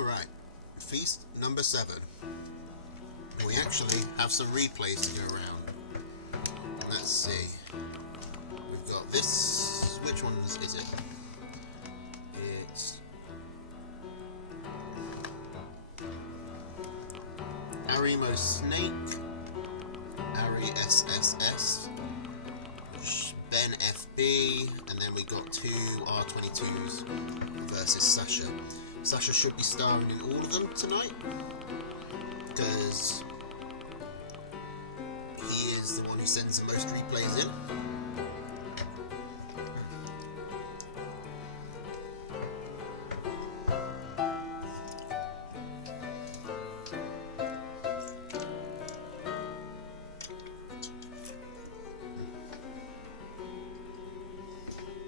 Alright, feast number 7. We actually have some replays to go around. Let's see. We've got this. Which one is it? It's Arimo Snake, Ari SSS, Ben FB, and then we got 2 R22s versus Sasha. Sasha should be starring in all of them tonight, because he is the one who sends the most replays in.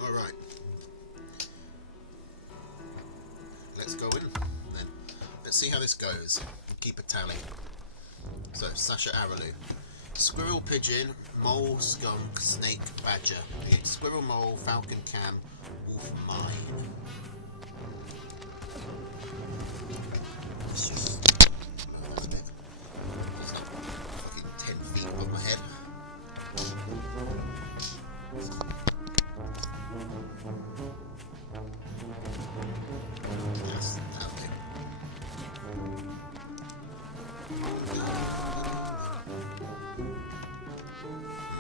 Alright. Let's go in then. Let's see how this goes. Keep a tally. So, Sasha Araloo. Squirrel, Pigeon, Mole, Skunk, Snake, Badger. Squirrel, Mole, Falcon, Cam, Wolf, Mine. Let's just lower that a bit. It's like fucking 10 feet above my head. Yes, that'll do.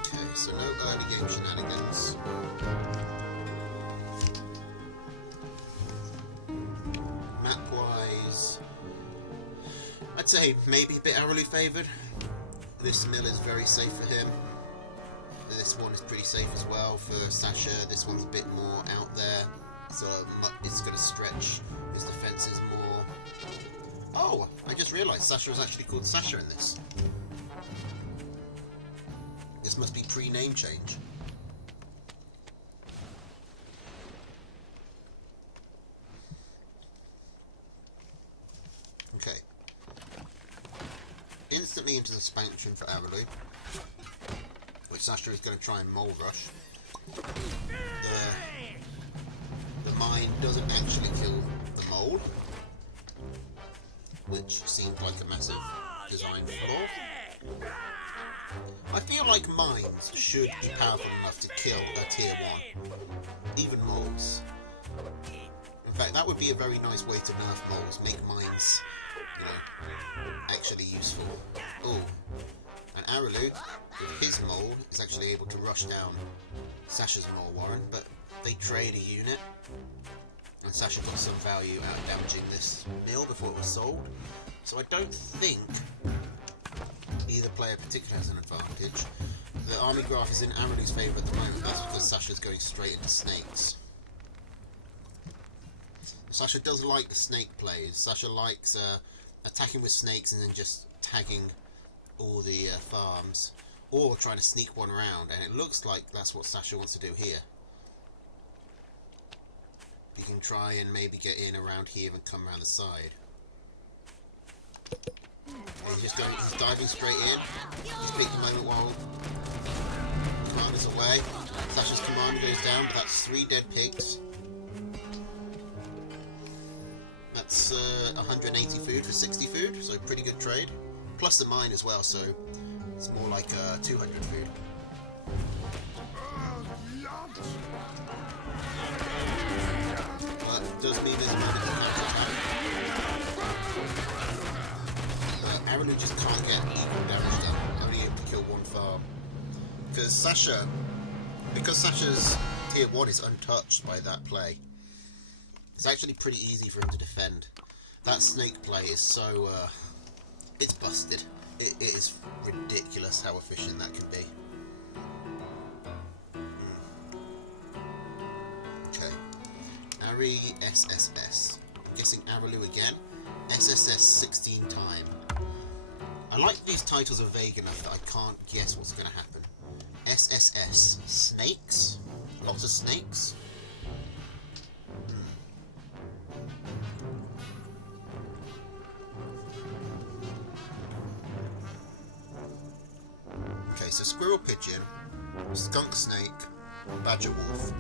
Okay, so no early game shenanigans. Map-wise, I'd say maybe a bit Araloo favoured. This mill is very safe for him. This one is pretty safe as well for Sasha. This one's a bit more out there, so it's going to stretch his defences more. Oh, I just realised Sasha was actually called Sasha in this. This must be pre-name change. Okay. Instantly into the expansion for Araloo, which Sasha is going to try and mole rush. The mine doesn't actually kill the mole, which seemed like a massive design flaw. I feel like mines should be powerful enough to kill a tier 1, even moles. In fact, that would be a very nice way to nerf moles, make mines, you know, actually useful. Oh, and Araloo, with his mole, is actually able to rush down Sasha's mole warren, but they trade a unit, and Sasha got some value out of damaging this mill before it was sold. So I don't think either player particularly has an advantage. The army graph is in Araloo's favour at the moment. That's because Sasha's going straight into snakes. Sasha does like the snake plays. Sasha likes attacking with snakes and then just tagging all the farms, or trying to sneak one around, and it looks like that's what Sasha wants to do here. You can try and maybe get in around here and come around the side. He's diving straight in. He's picked the moment while Commander's away. Sasha's commander goes down, but that's 3 dead pigs. That's 180 food for 60 food, so pretty good trade. Plus the mine as well, so it's more like 200 food. But it does mean there's a moment Araloo just can't get equal damage done, only able to kill 1 farm. Because Sasha's tier 1 is untouched by that play. It's actually pretty easy for him to defend. That snake play is so, it's busted. It is ridiculous how efficient that can be. Okay. Ari SSS. I'm guessing Araloo again. SSS 16 time. I like these titles are vague enough that I can't guess what's going to happen. SSS. Snakes? Lots of snakes? Okay, so Squirrel, Pigeon, Skunk, Snake, Badger, Wolf.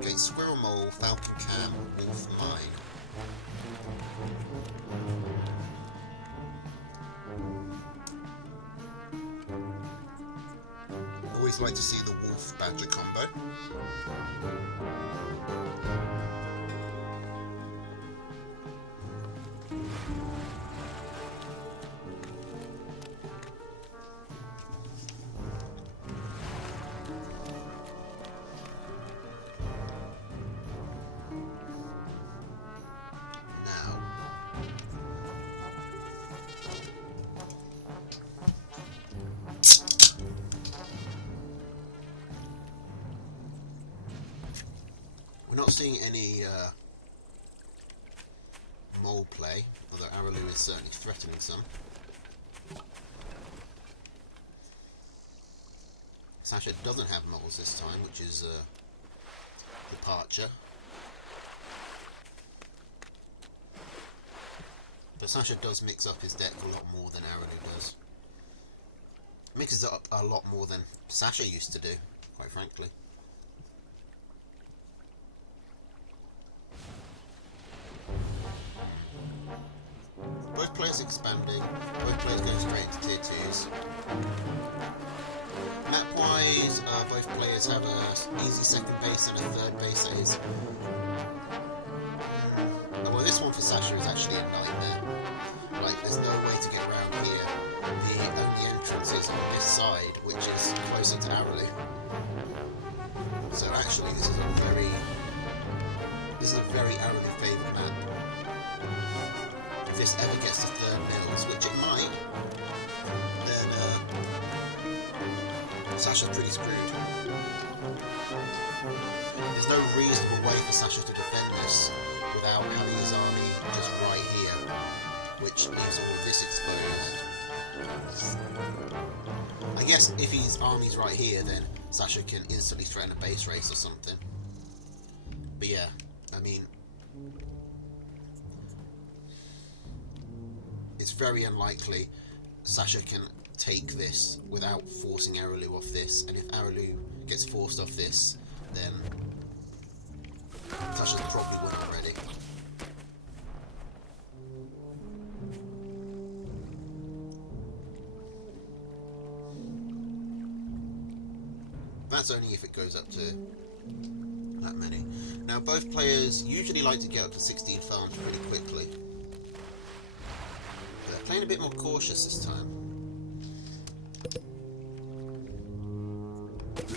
Okay, Squirrel, Mole, Falcon, Cam, Wolf, Mine. Always like to see the Wolf Badger combo. We're not seeing any mole play, although Araloo is certainly threatening some. Sasha doesn't have moles this time, which is a departure. But Sasha does mix up his deck a lot more than Araloo does. Mixes it up a lot more than Sasha used to do, quite frankly. Both players expanding, both players going straight into tier 2s. Map-wise, both players have an easy second base and a third base that is... well, this one for Sasha is actually a nightmare. Like, there's no way to get around here. The only entrance is on this side, which is closer to Araloo. So actually, this is a very Araloo favoured map. If this ever gets to third mills, which it might, then Sasha's pretty screwed. There's no reasonable way for Sasha to defend this without having his army just right here, which leaves all of this exposed. I guess if his army's right here, then Sasha can instantly threaten a base race or something. But yeah, I mean, it's very unlikely Sasha can take this without forcing Araloo off this, and if Araloo gets forced off this, then Sasha's probably won already. That's only if it goes up to that many. Now, both players usually like to get up to 16 farms pretty quickly. They're playing a bit more cautious this time. Okay,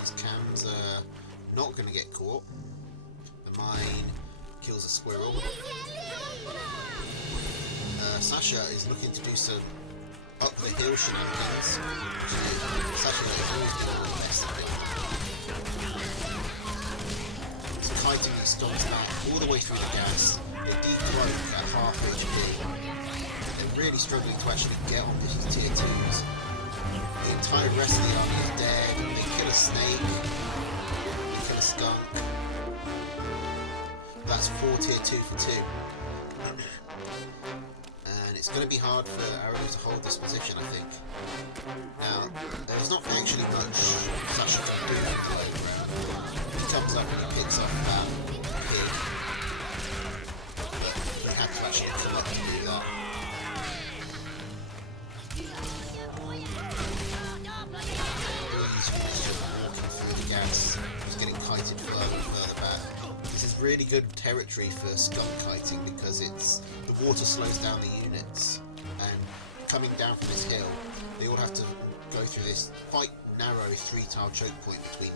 these cams are not going to get caught. The mine kills a squirrel. Sasha is looking to do some up the hill shenanigans. Sasha is always doing all the best of it. It's kiting that stomps back all the way through the gas. They decloak at half HP. They're really struggling to actually get on this tier 2s. The entire rest of the army is dead. They kill a snake. They kill a skunk. That's 4 tier 2 for 2. And it's going to be hard for Araloo to hold this position, I think. Now, there's not actually much Sasha can do in the low ground. He comes up and he picks up that pig. But they have to actually collect to do that. He's just walking through the gas. He's getting kited further and further back. This is really good territory for skunk kiting because the water slows down the units, and coming down from this hill, they all have to go through this quite narrow 3-tile choke point between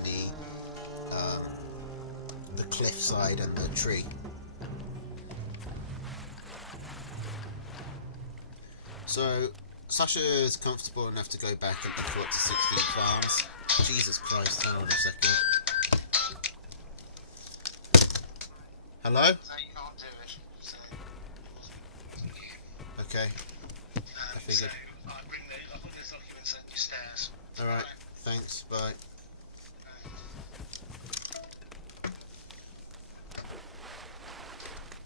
the cliff side and the tree. So Sasha is comfortable enough to go back and go up to 16 farms. Jesus Christ, hang on a second. Hello? Okay. I figured. I'll put this document sent you stairs. Alright, thanks, bye.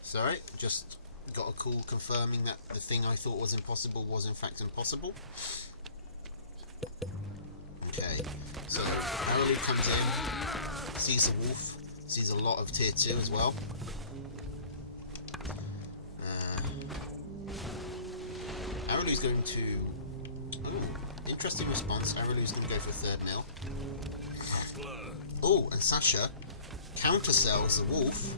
Sorry, just got a call confirming that the thing I thought was impossible was in fact impossible. Okay, so Araloo comes in, sees the wolf, sees a lot of tier 2 as well. Araloo's going to... Oh, interesting response. Araloo's going to go for a third mill. Oh, and Sasha countersells the wolf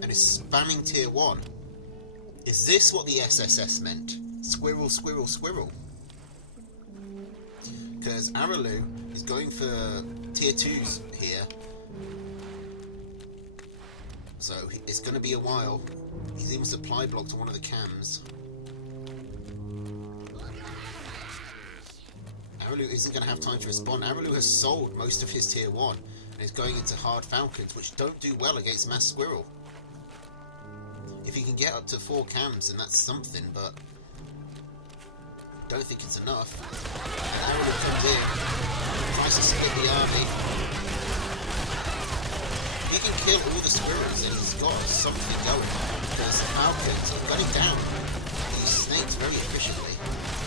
and is spamming tier 1. Is this what the SSS meant? Squirrel, squirrel, squirrel. Because Araloo is going for tier 2s here. So it's going to be a while. He's even supply blocked on one of the cams. Araloo isn't going to have time to respond. Araloo has sold most of his tier 1 and is going into hard falcons, which don't do well against mass squirrel. If he can get up to 4 cams, then that's something, but don't think it's enough. And Araloo comes in, tries to split the army. He can kill all the squirrels, and he's got something going, because the falcons are gunning down these snakes very efficiently.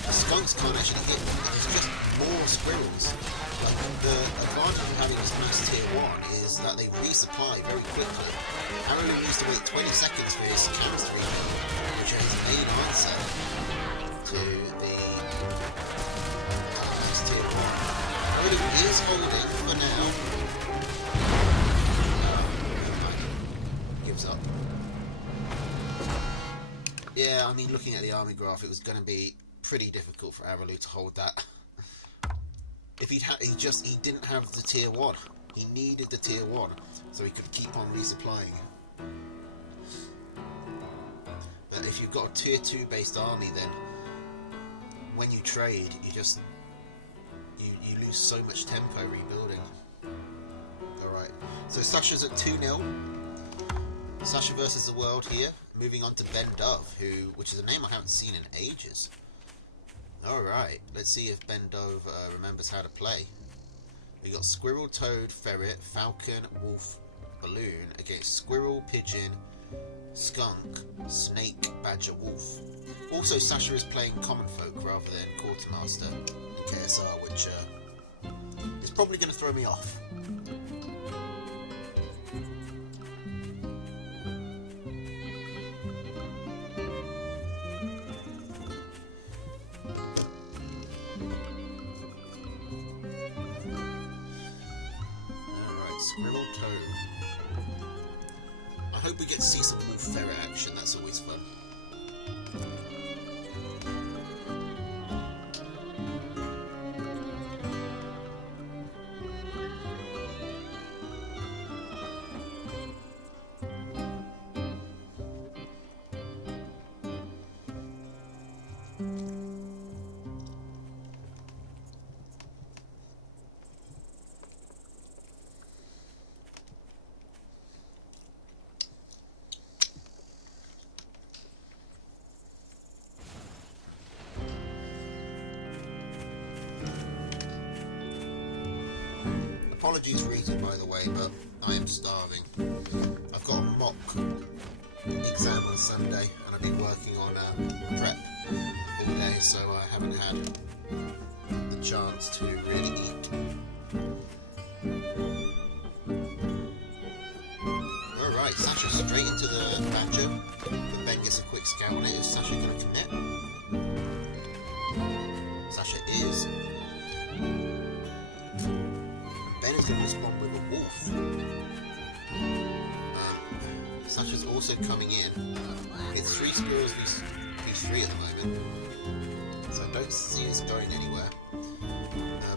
The skunks can't actually hit them, and there's just more squirrels. Like, the advantage of having this mass tier 1 is that they resupply very quickly. Araloo needs to wait 20 seconds for his cams to refill, which is his main answer to the mass tier 1. Araloo is holding for now. Gives up. Yeah, I mean, looking at the army graph, it was going to be pretty difficult for Araloo to hold that. If he didn't have the tier 1. He needed the tier 1 so he could keep on resupplying. But if you've got a tier 2 based army, then when you trade, you lose so much tempo rebuilding. Alright, so Sasha's at 2-0. Sasha versus the world here. Moving on to Ben Dove, which is a name I haven't seen in ages. Alright, let's see if Ben Dove remembers how to play. We got Squirrel, Toad, Ferret, Falcon, Wolf, Balloon against Squirrel, Pigeon, Skunk, Snake, Badger, Wolf. Also, Sasha is playing Common Folk rather than Quartermaster and KSR, which is probably going to throw me off. Squirrel, Toad. I hope we get to see some more ferret action, that's always fun. Apologies reason, by the way, but I am starving. I've got a mock exam on Sunday and I've been working on prep all day, so I haven't had the chance to really eat. Alright, Sasha straight into the Badger, but Ben gets a quick scout on it. Is Sasha going to commit? Sasha is. Ben is going to respond with a wolf. Sasha's also coming in. It's 3 squirrels v 3 at the moment, so I don't see this going anywhere.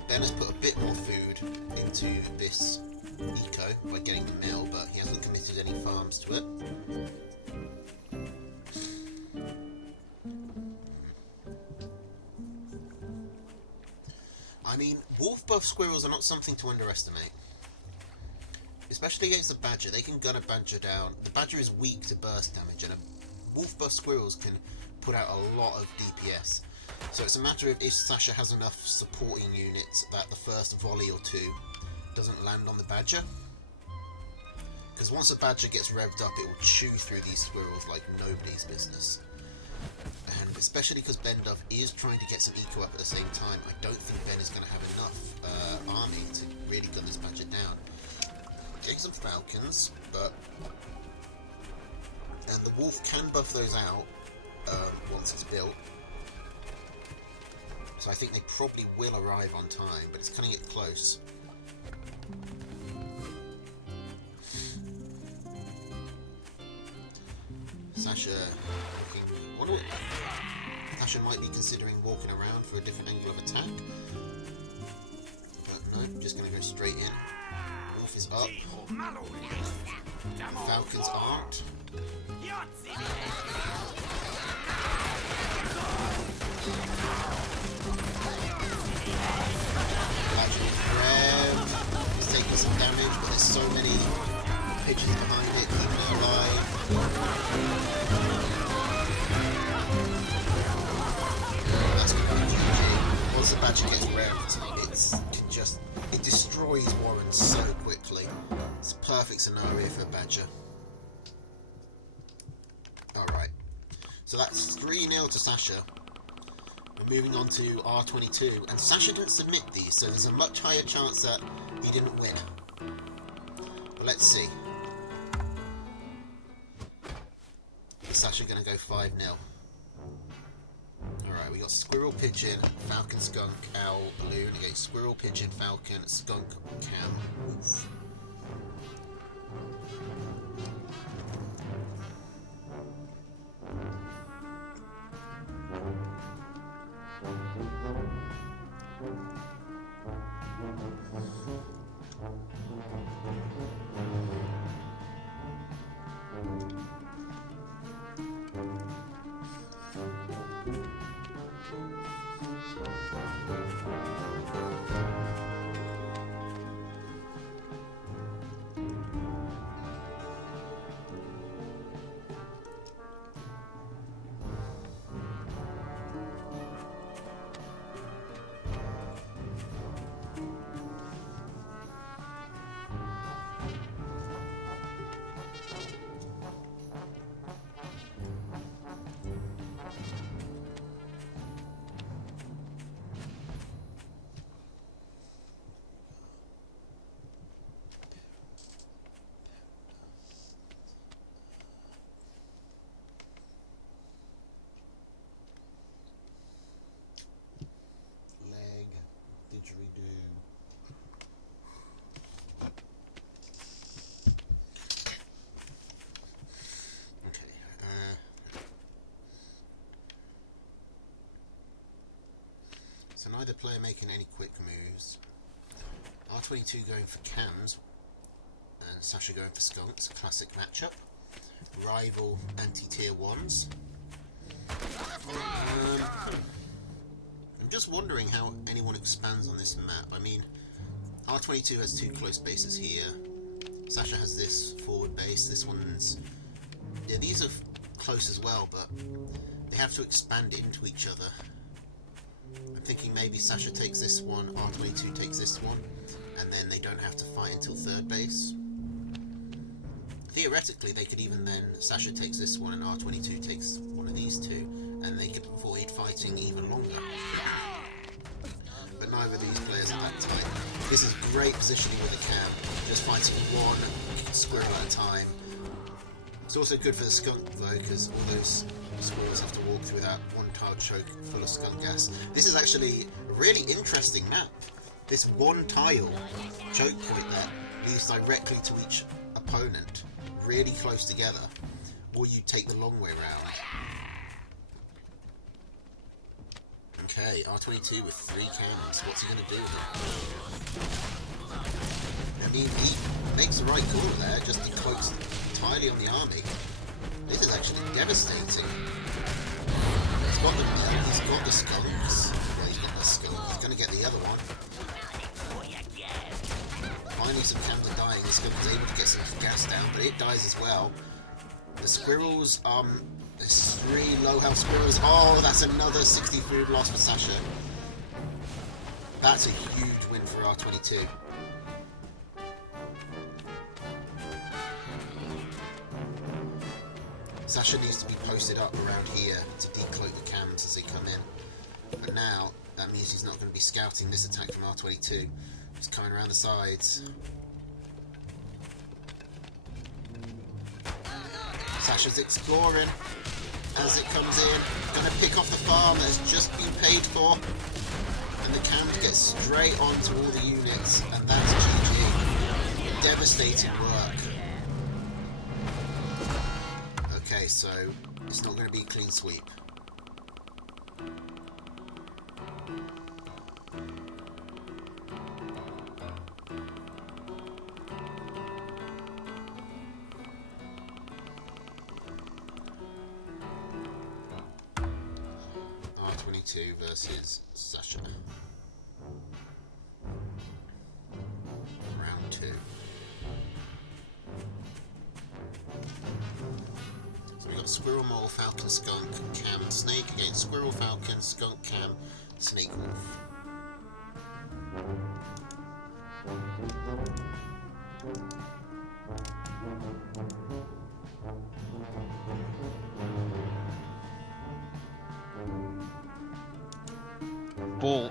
Ben has put a bit more food into this eco by getting the mill, but he hasn't committed any farms to it. I mean, wolf buff squirrels are not something to underestimate. Especially against the badger, they can gun a badger down. The badger is weak to burst damage, and wolf buff squirrels can put out a lot of DPS. So it's a matter of if Sasha has enough supporting units that the first volley or 2 doesn't land on the badger. Because once a badger gets revved up, it will chew through these squirrels like nobody's business. And especially because Bendov is trying to get some eco up at the same time. I don't think Ben is going to have enough army to really gun this Badger down. Getting some Falcons, but... And the Wolf can buff those out once it's built. So I think they probably will arrive on time, but it's cutting it close. Sasha looking... Sasha might be considering walking around for a different angle of attack. But no, just going to go straight in. Wolf is up. Falcons aren't. It's taking some damage, but there's so many pigeons behind it, keeping it alive. That's going to be GG. Once the Badger gets wrecked, it destroys Warren so quickly. It's a perfect scenario for a Badger. Alright, so that's 3-0 to Sasha. We're moving on to R22, and Sasha didn't submit these, so there's a much higher chance that he didn't win. But let's see. Is Sasha going to go 5-0? Alright, we got Squirrel, Pigeon, Falcon, Skunk, Owl, Balloon against Squirrel, Pigeon, Falcon, Skunk, Cam, Wolf. So neither player making any quick moves. R22 going for Cams and Sasha going for Skunks, classic matchup. Rival anti-tier 1s. I'm just wondering how anyone expands on this map. I mean, R22 has 2 close bases here. Sasha has this forward base. This one's... Yeah, these are close as well, but they have to expand into each other. I'm thinking maybe Sasha takes this one, R22 takes this one, and then they don't have to fight until third base. Theoretically, they could even then, Sasha takes this one and R22 takes one of these two, and they could avoid fighting even longer. But neither of these players are that tight. This is great positioning with a Cam, just fighting one squirrel at a time. It's also good for the Skunk though, because all those squirrels have to walk through that one tile choke full of skunk gas. This is actually a really interesting map. This one tile choke point that leads directly to each opponent, really close together, or you take the long way round. Okay, R22 with 3 cannons. What's he going to do with it? I mean, he makes the right call there, just decloaks entirely on the army. This is actually devastating. He's got them there, he's got the skunks. Yeah, he's got the skunk. He's going to get the other one. Finally, some cams are dying. The skunk is able to get some gas down, but it dies as well. The squirrels, there's 3 low health squirrels. Oh, that's another 60 food loss for Sasha. That's a huge win for R22. Sasha needs to be posted up around here to decloak the cams as they come in. But now, that means he's not going to be scouting this attack from R22. He's coming around the sides. Sasha's exploring as it comes in. Going to pick off the farm that has just been paid for. And the cams get straight onto all the units. And that's GG. Devastating work. Okay, so it's not going to be a clean sweep. R22 versus Sasha. Round 2. So we've got Squirrel, Mole, Falcon, Skunk, Cam, Snake against Squirrel, Falcon, Skunk, Cam, Snake, Wolf. Ball.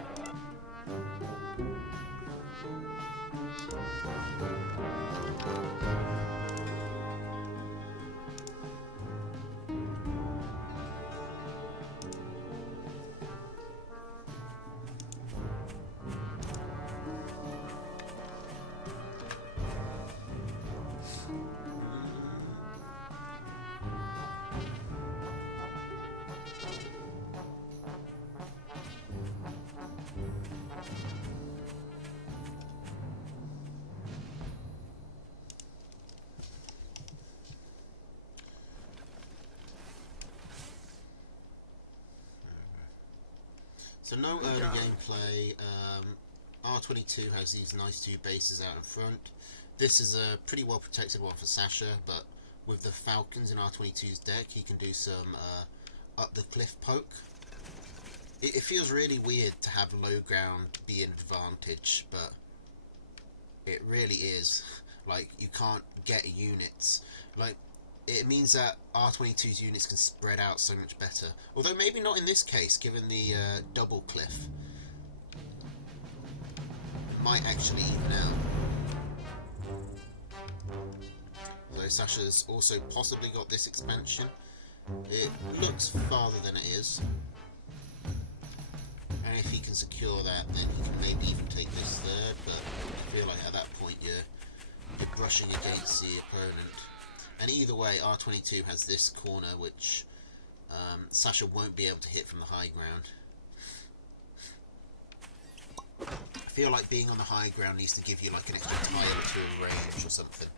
So no early gameplay. R22 has these nice 2 bases out in front. This is a pretty well protected one for Sasha, but with the Falcons in R22's deck, he can do some up the cliff poke. It feels really weird to have low ground be an advantage, but it really is. Like, you can't get units. Like, it means that R22's units can spread out so much better. Although maybe not in this case, given the double cliff. Might actually even out. So Sasha's also possibly got this expansion. It looks farther than it is. And if he can secure that, then he can maybe even take this third, but I feel like at that point you're brushing against the opponent. And either way, R22 has this corner which Sasha won't be able to hit from the high ground. I feel like being on the high ground needs to give you like an extra tile or 2 of range or something.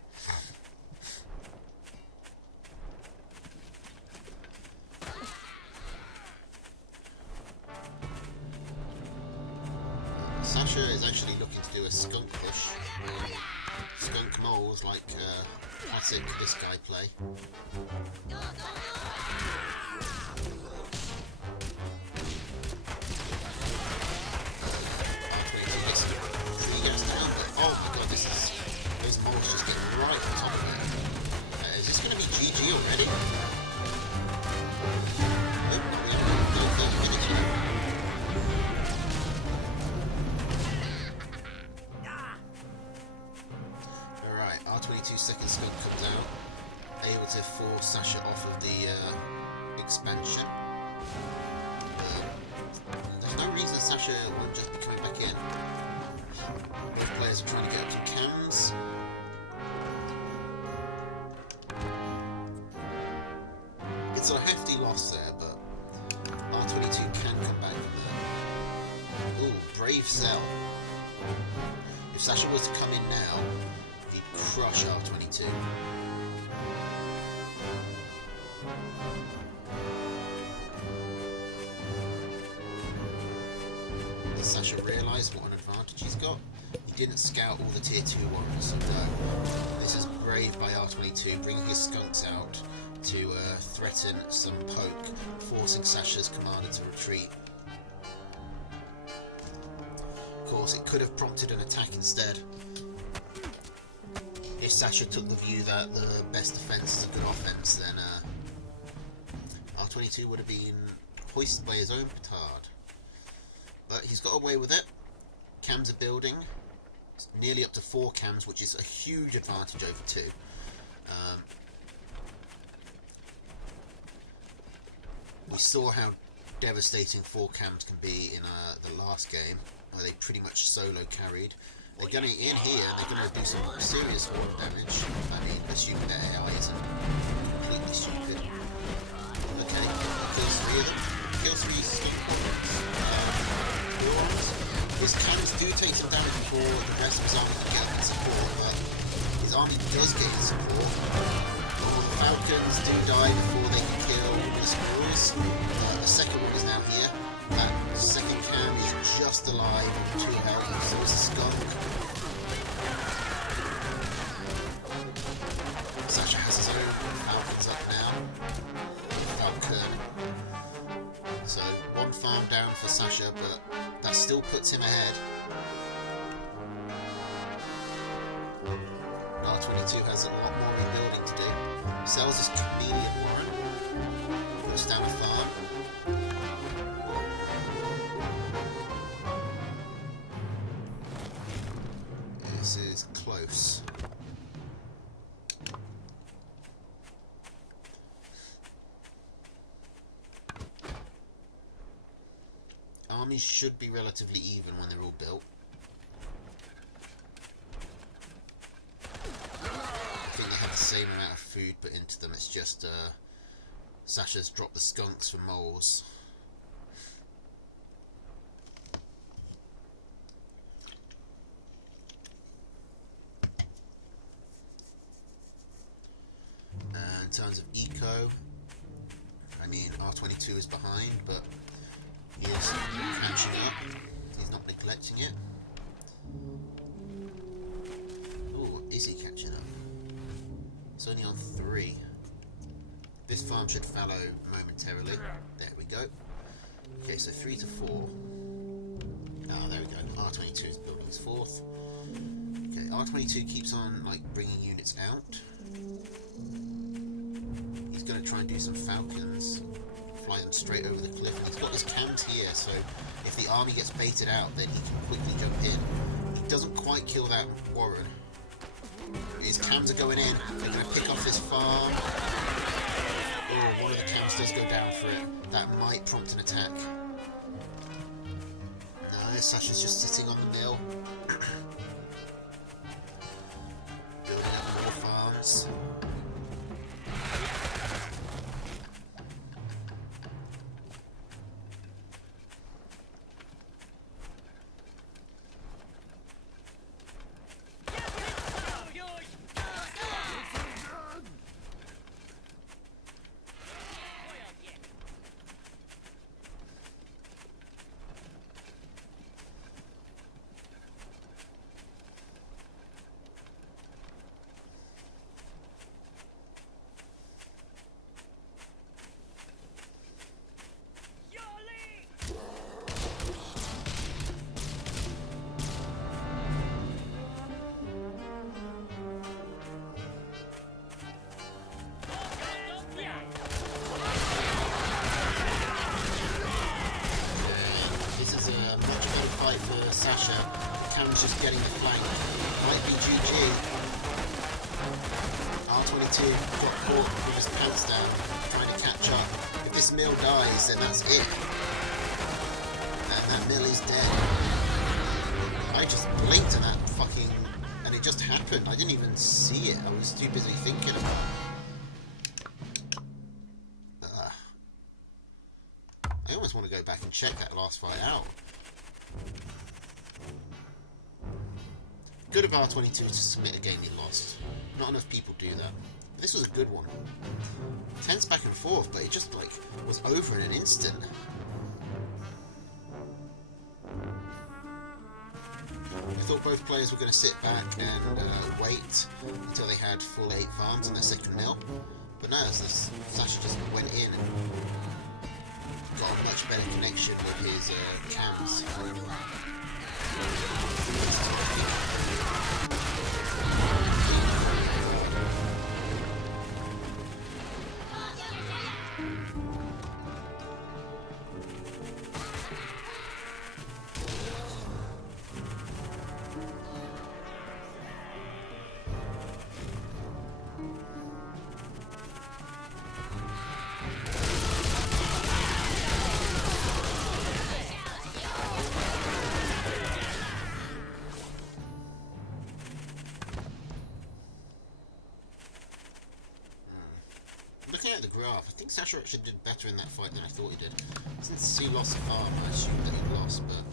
Sasha is actually looking to do a skunk push. Skunk moles like classic this guy play. Oh my god, those moles just get right on top of it. Is this going to be GG already? Nope, we haven't got 30 minutes yet. Alright, R22 second skunk comes out, able to force Sasha off of the expansion. There's no reason Sasha won't just be coming back in. Both players are trying to get up to cams. It's a hefty loss there, but R22 can come back from there. Ooh, brave sell. If Sasha was to come in now, he'd crush R22. Does Sasha realise what an advantage he's got? He didn't scout all the tier 2 ones. No. This is brave by R22, bringing his skunks out to threaten some poke, forcing Sasha's commander to retreat. Of course, it could have prompted an attack instead. If Sasha took the view that the best defense is a good offense, then R22 would have been hoisted by his own petard. But he's got away with it. Cams are building. It's nearly up to 4 cams, which is a huge advantage over 2. We saw how devastating 4 cams can be in the last game, where they pretty much solo carried. They're going in here and they're going to do some serious horror damage. I mean, assuming their AI isn't completely stupid. Okay, kills 3 of them. Kills 3 Gorons. His cannons do take some damage before the rest of his army can get up in support, but his army does get his support. Falcons do die before they can kill the Squirrels. The second one is now here. That second cam is just alive with 2 health, so is the Skunk. Sasha has his own Falcons up now. Falcon. So 1 farm down for Sasha, but that still puts him ahead. R22 has a lot more rebuilding to do. Sells his Chameleon Warren. Puts down a farm. This is close. Armies should be relatively even when they're all built. I think they have the same amount of food put into them, it's just Sasha's dropped the skunks for moles. In terms of eco, I mean R22 is behind, but he is catching up. He's not neglecting it. Ooh, is he catching up? It's only on 3. This farm should fallow momentarily. There we go. Okay, so 3 to 4. Oh, there we go. R22 is building his 4th. Okay, R22 keeps on like bringing units out. He's going to try and do some Falcons. Fly them straight over the cliff. And he's got his cams here, so if the army gets baited out, then he can quickly jump in. He doesn't quite kill that Warren. His cams are going in. They're going to pick off his farm. Oh, one of the cams does go down for it. That might prompt an attack. No, Sasha's just sitting on the mill. Building up more farms. For Sasha, Karen's just getting the flank. Might be GG. R22 got caught with his pants down, trying to catch up. If this mill dies, then that's it. That mill is dead. I just blinked at that fucking... and it just happened. I didn't even see it. I was too busy thinking about it. I almost want to go back and check that last fight out. Good of R22 to submit a game he lost. Not enough people do that. But this was a good one. Tense back and forth, but it just like was over in an instant. I thought both players were going to sit back and wait until they had full 8 farms in their second mill. But no, Sasha just went in and got a much better connection with his cams. graph. I think Sasha actually did better in that fight than I thought he did. Since he lost arm, I assumed that he lost, but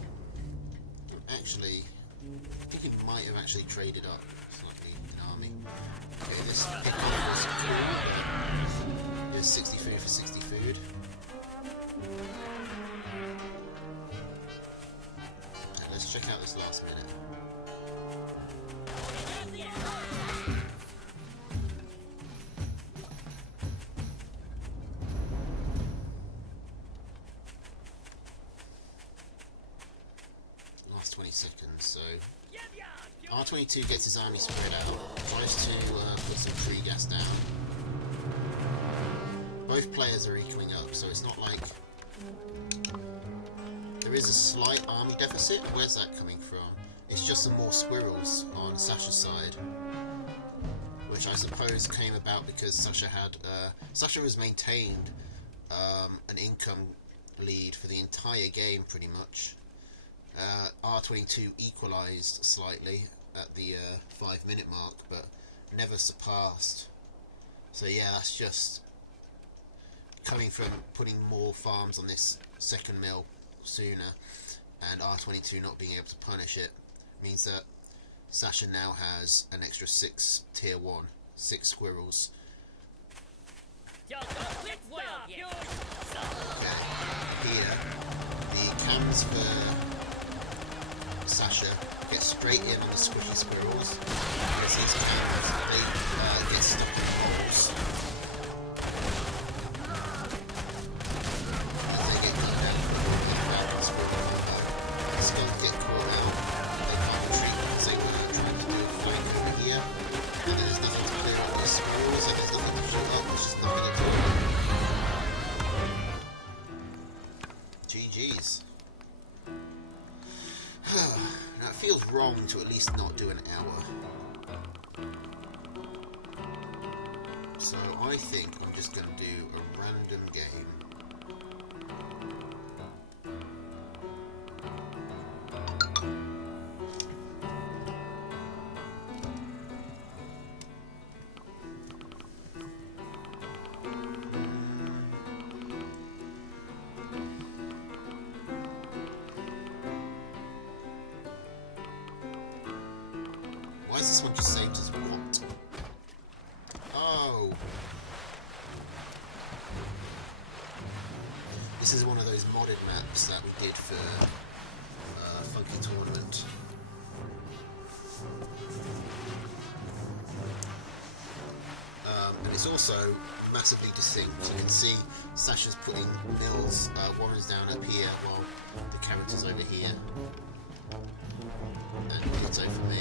actually, I think he might have actually traded up slightly in army. Okay, this pickle was cool, but here's 60 food for 60 food. And let's check out this last minute. Last 20 seconds, so R22 gets his army spread out, tries to put some free gas down. Both players are equaling up, so it's not like there is a slight army deficit. Where's that coming from? It's just some more squirrels on Sasha's side, which I suppose came about because Sasha had Sasha has maintained an income lead for the entire game pretty much. R22 equalised slightly at the 5-minute mark, but never surpassed. So yeah, that's just coming from putting more farms on this second mill sooner, and R22 not being able to punish it means that Sasha now has an extra 6 tier 1, 6 squirrels. Okay, here the cams for Sasha get straight in on the squishy squirrels because these cams, they get stuck in holes. As they get cut down from the squirrel the skunk get caught out, they can't retreat because they were trying to do a flank over here, and there's nothing to clear up these squirrels, and there's nothing to shoot up, there's just nothing at all. GG's. Now it feels wrong to at least not do an hour. So I think I'm just going to do a random game. Why is this one just saved as what? Oh! This is one of those modded maps that we did for Funky Tournament. And it's also massively distinct. You can see Sasha's putting mills, Warren's down up here while the character's over here. And it's over me.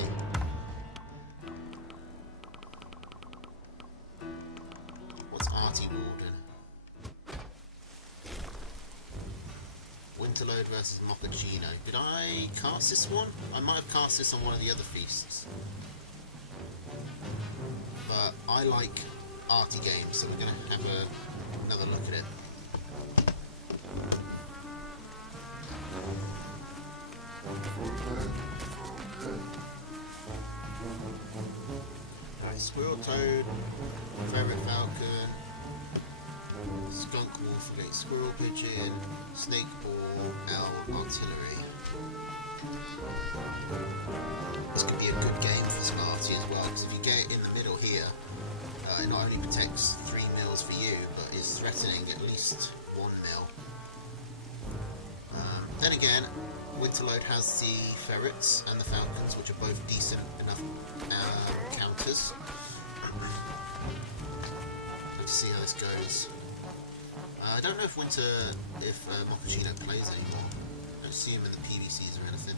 Winterlode versus Mochaccino. Did I cast this one? I might have cast this on one of the other feasts. But I like arty games, so we're going to have another look at it. Squirrel Toad, Ferret Falcon, Skunk Wolf, Squirrel Pigeon, Snake Ball, Owl, Artillery. This could be a good game for Smarty as well, because if you get it in the middle here, it not only protects 3 mils for you, but is threatening at least 1 mil. Then again, Winterlode has the Ferrets and the Falcons, which are both decent enough counters. Let's see how this goes. I don't know if Mochaccino plays anymore. I don't see him in the PVCs or anything.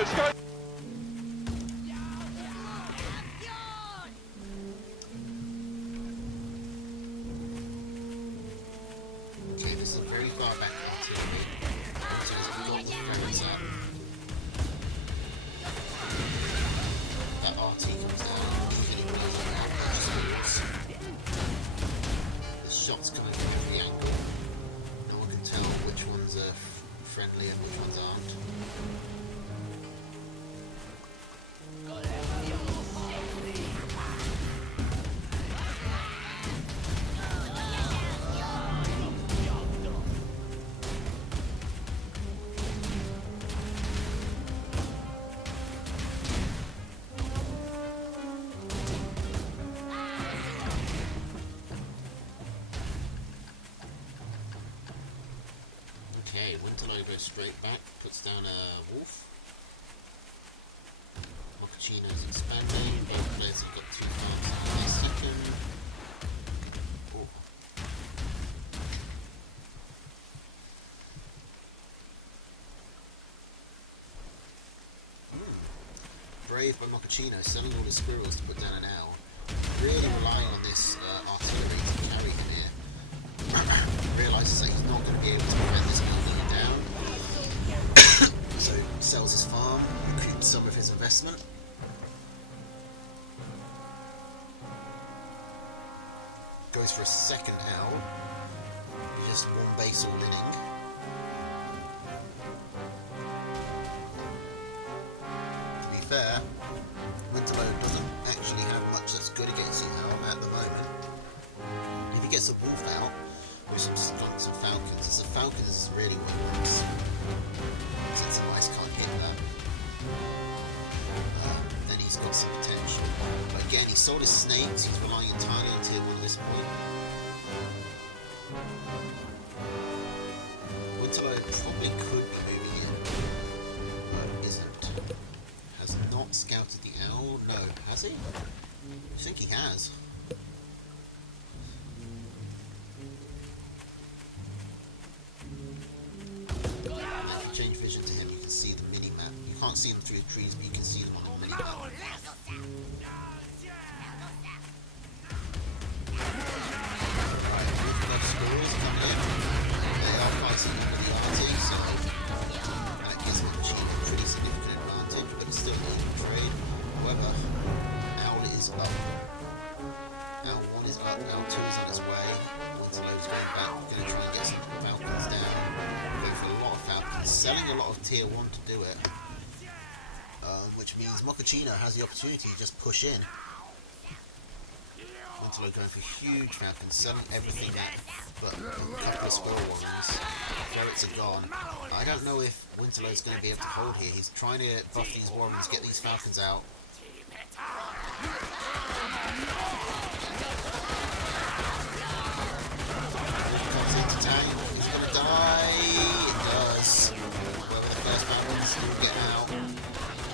let's go. Okay, this is very far back artillery. So as we got the friends up, that RT comes down, hitting those outposts. The shots coming from every angle. No one can tell which ones are friendly and which ones aren't. Okay, Winterlow goes straight back, puts down a wolf. Mochaccino's expanding, both players have got 2 farms in a second. Oh. Brave by Mochaccino, selling all his squirrels to put down an owl. Really relying on this artillery to carry him here. Realises that he's not going to be able to prevent this building down. So sells his farm, recruits some of his investment. Goes for a second owl. Just one base all inning. To be fair, Winterlow doesn't actually have much that's good against the owl at the moment. If he gets a wolf out, with some skunks and falcons, as a falcon is really what he wants. Since the mice can't hit that. Then he's got some potential. But again, he sold his snakes, he's relying entirely on tier 1 at this point. Winterlow probably could be moving in, but isn't. Has not scouted the owl. No, has he? I think he has. Change vision to him, you can see the mini map. You can't see them through the trees, but you can see them on the mini map. Right, enough squirrels coming in. They are fighting under the RT, so that gives Mochaccino a pretty significant advantage, but it's still not even trade. However, Owl is up. Owl 1 is up, Owl 2 is on its way. Winterlow's going back, going to try and get some falcons down. Going for a lot of falcons, selling a lot of tier 1 to do it. Which means Mochaccino has the opportunity to just push in. Winterlow going for huge falcons, selling everything but a couple of squirrel ones. Ferrets are gone. I don't know if Winterlow's going to be able to hold here. He's trying to buff these warrens, get these falcons out. Comes into town. He's going to die. It does. Whoever the first falcons will get out.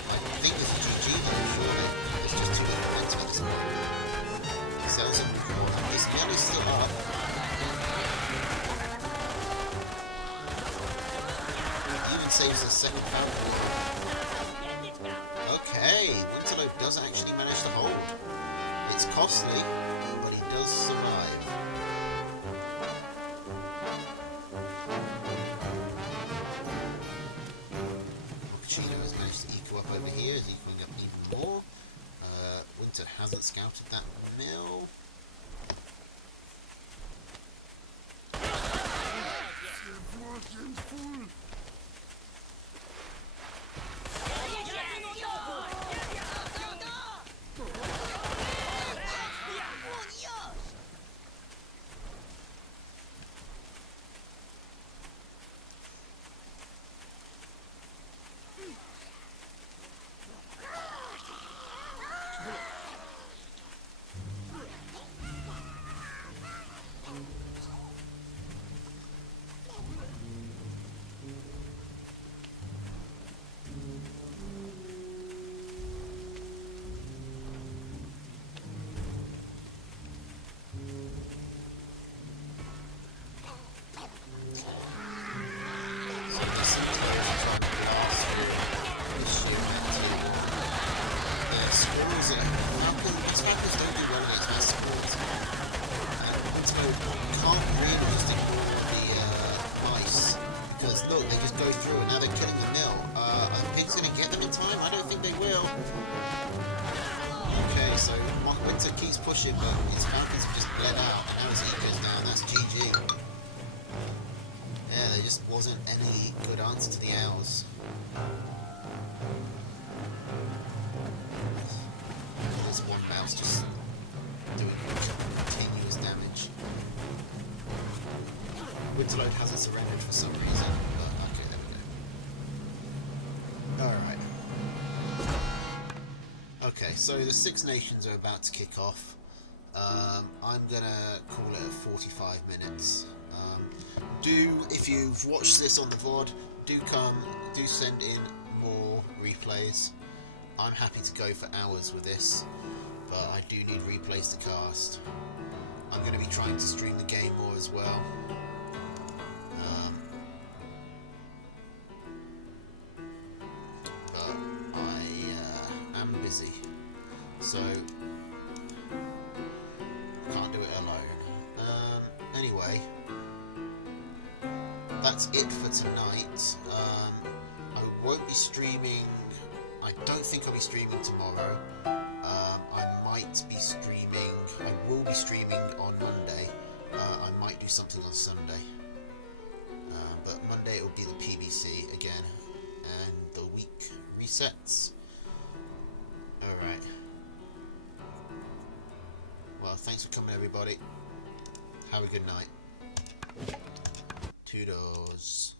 I think this is GG though, surely. It's just too many defense. Sells him. His nearly still up. Even saves the second falcon. Okay, Winterlow does actually manage to hold. It's costly, but he does survive. Mochaccino has managed to eco up over here, is ecoing up even more. Winter hasn't scouted that mill. can't really just ignore the mice, because look, they just go through and now they're killing the mill. Are the pigs going to get them in time? I don't think they will. Okay, so Mark Winter keeps pushing, but his falcons have just bled out, and now his heat goes down. That's GG. Yeah, there just wasn't any good answer to the owls. There's one mouse just doing continuous damage. Winterlode hasn't surrendered for some reason, but okay, there we go. Alright. Okay, so the Six Nations are about to kick off. I'm gonna call it 45 minutes. If you've watched this on the VOD, do send in more replays. I'm happy to go for hours with this, but I do need replays to cast. I'm going to be trying to stream the game more as well. But I am busy, so can't do it alone. Anyway, that's it for tonight. I won't be streaming. I don't think I'll be streaming tomorrow. I might be streaming. I will be streaming on Monday. I might do something on Sunday. But Monday it will be the PBC again, and the week resets. Alright. Well, thanks for coming, everybody. Have a good night. Toodles.